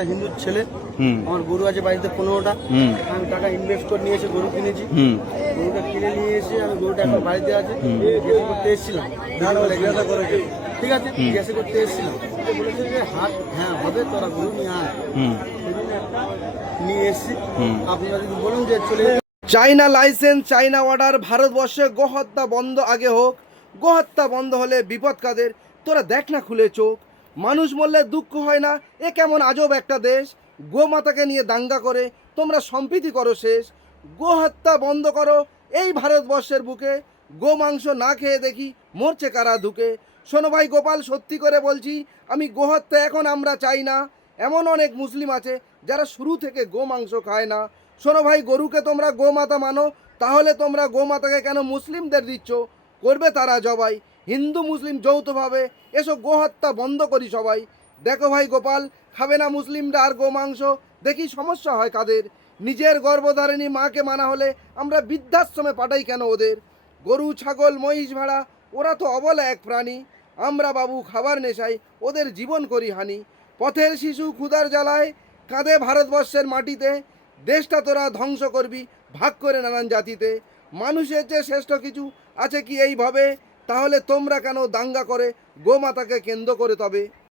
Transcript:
একটা হিন্দুর ছেলে, আমার গরু আছে বাড়িতে 15টা। আমি টাকা ইনভেস্ট করে নিয়ে এসে গরু কিনেছি। গরুটা কিনে নিয়ে এসে আমি গরুটা এখন বাড়িতে আছে, জিজ্ঞাসা করতে এসেছিলাম, জিজ্ঞাসা করে ঠিক আছে, জিজ্ঞাসা করতে এসেছিলাম, বলেছে যে হাট হ্যাঁ হবে, তোরা গরু নিয়ে আয়। সেদিন একটা নিয়ে এসেছি। আপনারা যদি বলুন যে চলে চাইনা লাইসেন্স, চাইনা অর্ডার, ভারতবর্ষে গোহত্যা বন্ধ আগে হোক। গোহত্যা বন্ধ হলে বিপদ কাদের, তোরা দেখ না খুলে চোখ। মানুষ মরলে দুঃখ হয় না, এ কেমন আজব একটা দেশ। গোমাতাকে নিয়ে দাঙ্গা করে তোমরা সম্প্রীতি করো শেষ। গোহত্যা বন্ধ করো এই ভারতবর্ষের বুকে। গো মাংস না খেয়ে দেখি মরছে কারা ধুকে। শোনো ভাই গোপাল, সত্যি করে বলছি, আমি গোহত্যা এখন আমরা চাই না। এমন অনেক মুসলিম আছে যারা শুরু থেকে গো মাংস খায় না। শোনো ভাই, গরুকে তোমরা গোমাতা মানো, তাহলে তোমরা গোমাতাকে কেন মুসলিমদের দিচ্ছ? করবে তারা জবাই, হিন্দু মুসলিম যৌথভাবে। এসো গোহত্যা বন্ধ করি সবাই। দেখো ভাই গোপাল, খাবে না মুসলিমরা আর গো মাংস, দেখি সমস্যা হয় কাদের। নিজের গর্ভধারিণী মাকে মানা হলে আমরা বৃদ্ধাশ্রমে পাঠাই কেন ওদের? গরু ছাগল মহিষ ভেড়া ওরা তো অবলা এক প্রাণী। আমরা বাবু খাবার নেশাই ওদের জীবন করি হানি। পথের শিশু ক্ষুধার জ্বালায় কাঁদে ভারতবর্ষের মাটিতে। দেশটা তোরা ধ্বংস করবি ভাগ করে নানান জাতিতে। মানুষের যে শ্রেষ্ঠ কিছু আছে কি এইভাবে? তাহলে তোমরা কেন দাঙ্গা করে গোমাতাকে কেন্দ্র করে তবে?